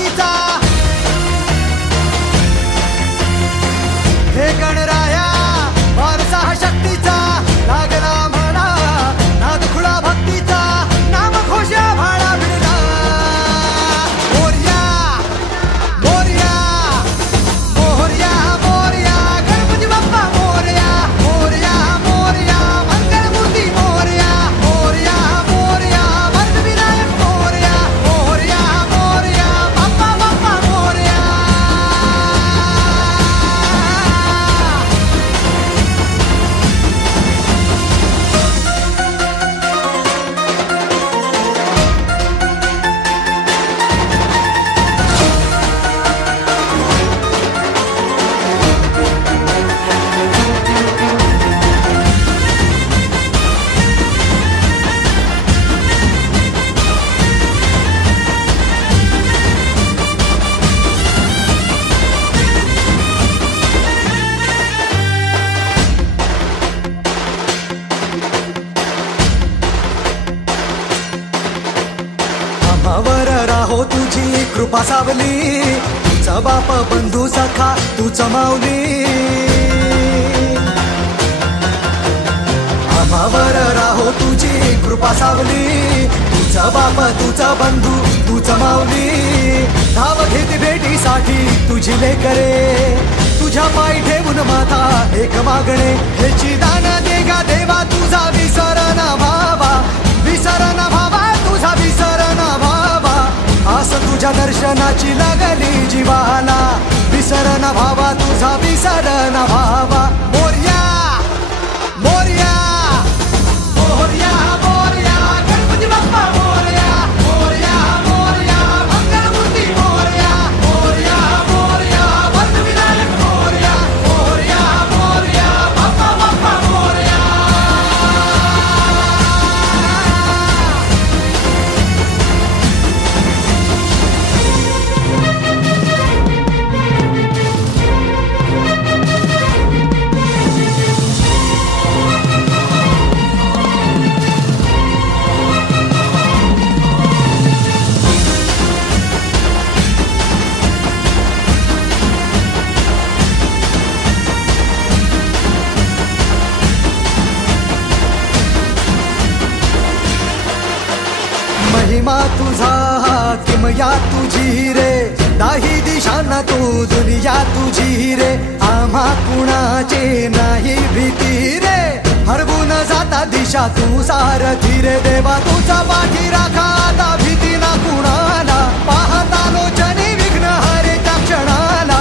भक्तीचा हे गणराया वारसा हा शक्तीचा लागला म्हणा नाद खुळा भक्तीचा नाम घोषा भाळा भिडला मोरया मोरया मोरया मोरया गणपती बाप्पा मोरया मोरया मोरया मंगलमूर्ती मोरया मोरया मोरया वरदविनायक मोरया मोरया मोरया बाप्पा बाप्पा मोरया आम्हावर राहो तुझी कृपा सावली तुझा बाप बंधू सखा तूच माऊली आम्हावर राहो तुझी कृपा सावली तुझा बाप तुझा बंधू तूच माऊली धाव घेते भेटीसाठी तुझी लेकरे तुझ्या पायी ठेवून माथा एक मागणे ह्याची दान दे गा देवा तुझा विसर न भावा विसर न भावा तुझा विसर न भावा आस तुझ्या दर्शनाची लागली जीवाला विसर न भावा तुझा विसर न भावा मोरया मोरया मोरया मोरया गणपती बाप्पा मोरया मोरया मोरया मंगलमूर्ती मोरया मोरया मोरया वरदविनायक मोरया मोरया मोरया बाप्पा बाप्पा मोरया महिमा तुझा किमया तुझी रे दाही दिशांना तू दुनिया तुझी रे आम्हा कुणाचे नाही भीती रे हरवून जाता दिशा तू सारथी रे देवा तुझा पाठी राखा आता भीती ना कुणाला पाहता लोचनी विघ्न हरे त्या क्षणाला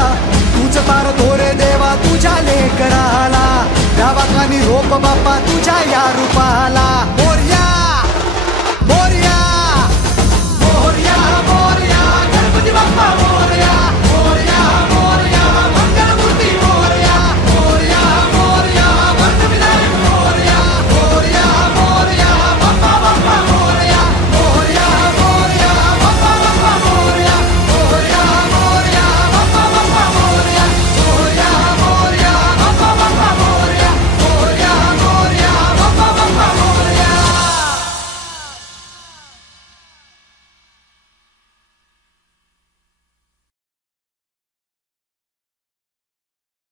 तूच तार तोरे देवा तुझ्या लेकराला द्यावा कानी रोप बाप्पा तुझ्या या रूपाला